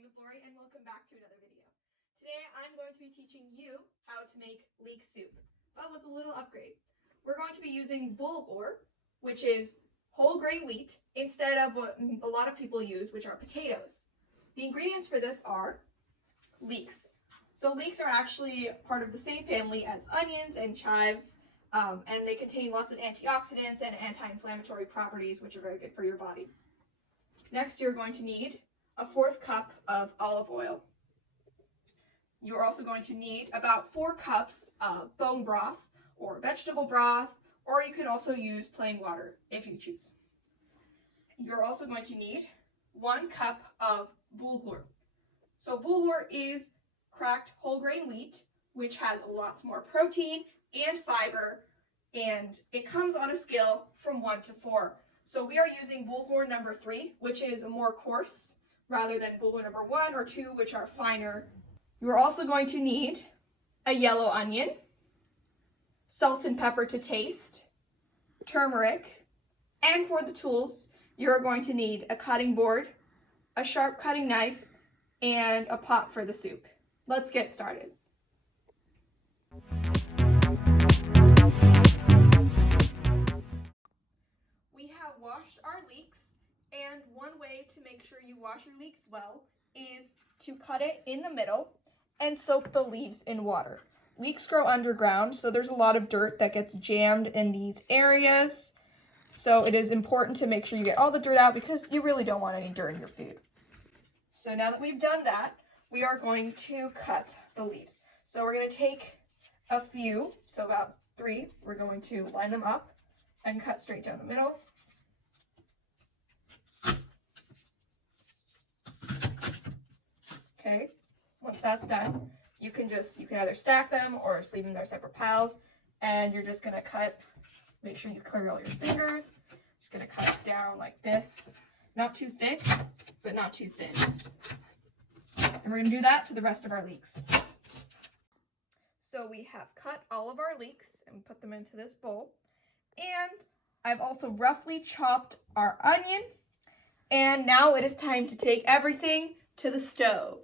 name is Lori and welcome back to another video. Today I'm going to be teaching you how to make leek soup, but with a little upgrade. We're going to be using bulgur, which is whole grain wheat, instead of what a lot of people use, which are potatoes. The ingredients for this are leeks. So leeks are actually part of the same family as onions and chives, and they contain lots of antioxidants and anti-inflammatory properties, which are very good for your body. Next, you're going to need a 1/4 cup of olive oil. You're also going to need about 4 cups of bone broth or vegetable broth, or you could also use plain water if you choose. You're also going to need 1 cup of bulgur. So bulgur is cracked whole grain wheat, which has lots more protein and fiber, and it comes on a scale from 1 to 4. So we are using bulgur number 3, which is more coarse, rather than bulgur number 1 or 2, which are finer. You are also going to need a yellow onion, salt and pepper to taste, turmeric, and for the tools, you're going to need a cutting board, a sharp cutting knife, and a pot for the soup. Let's get started. We have washed our leeks, and one way to make sure you wash your leeks well is to cut it in the middle and soak the leaves in water. Leeks grow underground, so there's a lot of dirt that gets jammed in these areas. So it is important to make sure you get all the dirt out because you really don't want any dirt in your food. So now that we've done that, we are going to cut the leaves. So we're going to take a few, so about 3, we're going to line them up and cut straight down the middle. Okay, once that's done, you can either stack them or just leave them in their separate piles, and you're just gonna cut, make sure you clear all your fingers. Just gonna cut it down like this, not too thick, but not too thin. And we're gonna do that to the rest of our leeks. So we have cut all of our leeks and put them into this bowl, and I've also roughly chopped our onion, and now it is time to take everything to the stove.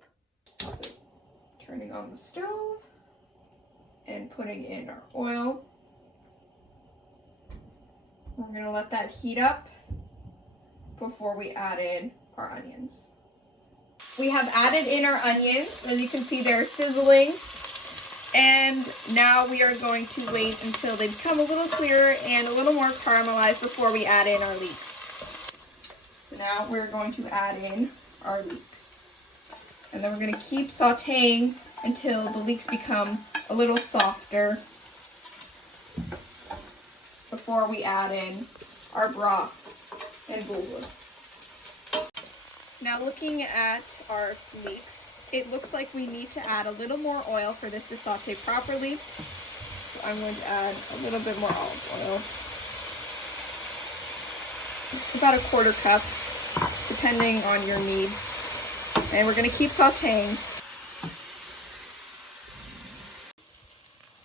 Turning on the stove and putting in our oil. We're going to let that heat up before we add in our onions. We have added in our onions. As you can see, they're sizzling. And now we are going to wait until they become a little clearer and a little more caramelized before we add in our leeks. So now we're going to add in our leeks. And then we're going to keep sauteing until the leeks become a little softer before we add in our broth and bulgur. Now looking at our leeks, it looks like we need to add a little more oil for this to saute properly. So I'm going to add a little bit more olive oil. About a 1/4 cup, depending on your needs. And we're going to keep sauteing.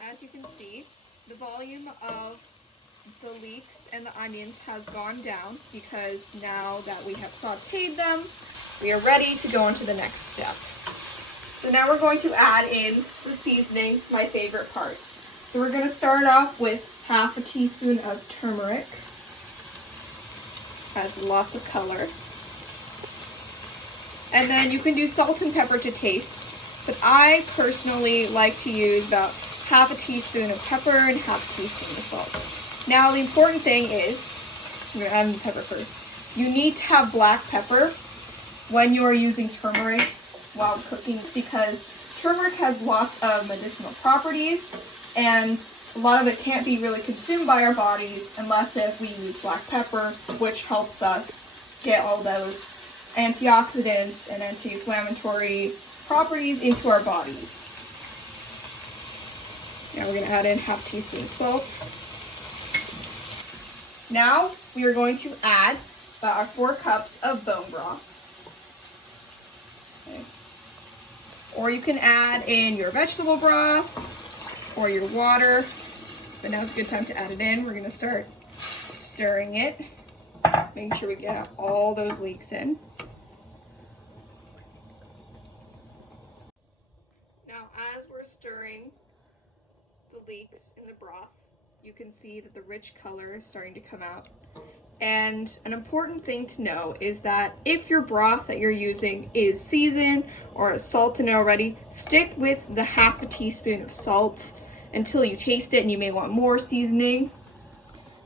As you can see, the volume of the leeks and the onions has gone down because now that we have sauteed them, we are ready to go into the next step. So now we're going to add in the seasoning, my favorite part. So we're going to start off with 1/2 teaspoon of turmeric. Adds lots of color. And then you can do salt and pepper to taste, but I personally like to use about 1/2 teaspoon of pepper and 1/2 teaspoon of salt. Now the important thing is, I'm going to add in the pepper first. You need to have black pepper when you are using turmeric while cooking, because turmeric has lots of medicinal properties, and a lot of it can't be really consumed by our bodies unless if we use black pepper, which helps us get all those antioxidants and anti-inflammatory properties into our bodies. Now we're going to add in 1/2 teaspoon of salt. Now we are going to add about our 4 cups of bone broth. Okay. Or you can add in your vegetable broth or your water. But now's a good time to add it in. We're going to start stirring it, making sure we get all those leeks in. as we're stirring the leeks in the broth, you can see that the rich color is starting to come out. And an important thing to know is that if your broth that you're using is seasoned or is salted already, stick with the half a teaspoon of salt until you taste it, and you may want more seasoning.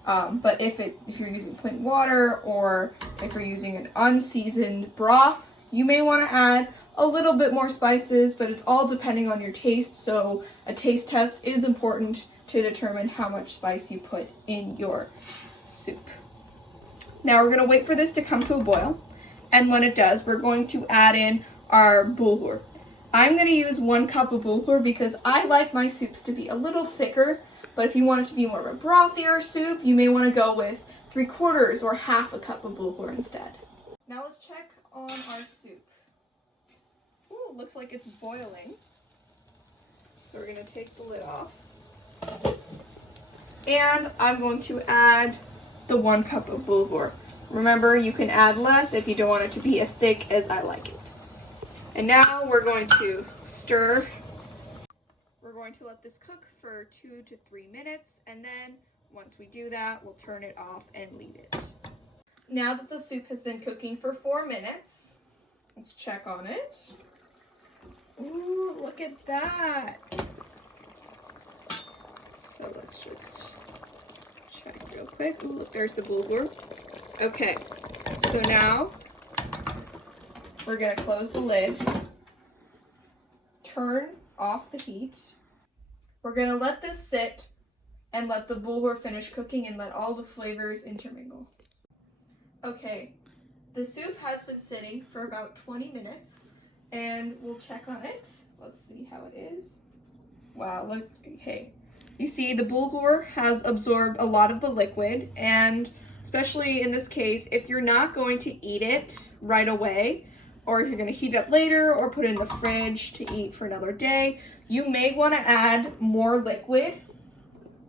But if you're using plain water, or if you're using an unseasoned broth, you may want to add a little bit more spices, but it's all depending on your taste. So a taste test is important to determine how much spice you put in your soup. Now we're going to wait for this to come to a boil, and when it does, we're going to add in our bulgur. I'm going to use 1 cup of bulgur because I like my soups to be a little thicker, but if you want it to be more of a brothier soup, you may want to go with 3/4 or half a cup of bulgur instead. Now let's check on our soup. Ooh, looks like it's boiling. So we're going to take the lid off. And I'm going to add the 1 cup of bulgur. Remember, you can add less if you don't want it to be as thick as I like it. And now we're going to stir. We're going to let this cook for 2 to 3 minutes, and then once we do that, we'll turn it off and leave it. Now that the soup has been cooking for 4 minutes, let's check on it. Ooh, look at that. So let's just check real quick. Ooh, look, there's the bulgur. Okay, so now we're gonna close the lid, turn off the heat. We're gonna let this sit and let the bulgur finish cooking and let all the flavors intermingle. Okay, the soup has been sitting for about 20 minutes, and we'll check on it. Let's see how it is. Wow, look, okay. You see the bulgur has absorbed a lot of the liquid, and especially in this case, if you're not going to eat it right away, or if you're going to heat it up later or put it in the fridge to eat for another day, you may want to add more liquid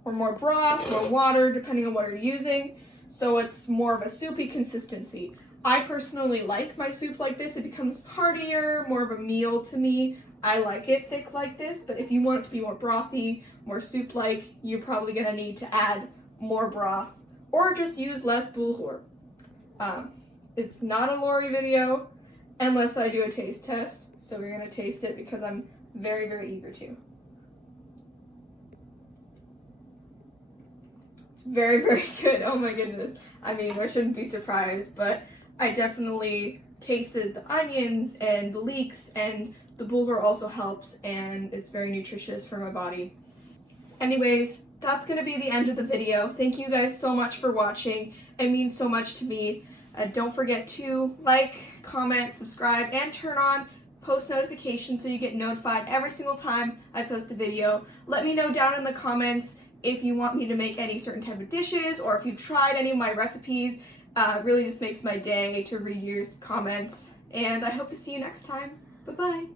or more broth, more water, depending on what you're using, so it's more of a soupy consistency. I personally like my soups like this. It becomes heartier, more of a meal to me. I like it thick like this, but if you want it to be more brothy, more soup-like, you're probably going to need to add more broth or just use less bulgur. It's not a Lori video unless I do a taste test, so we're going to taste it because I'm very, very eager to. It's very, very good. Oh my goodness. I mean, I shouldn't be surprised, but I definitely tasted the onions and the leeks, and the bulgur also helps, and it's very nutritious for my body. Anyways, that's going to be the end of the video. Thank you guys so much for watching. It means so much to me. Don't forget to like, comment, subscribe, and turn on post notifications so you get notified every single time I post a video. Let me know down in the comments if you want me to make any certain type of dishes, or if you tried any of my recipes. It really just makes my day to read your comments. And I hope to see you next time. Bye-bye.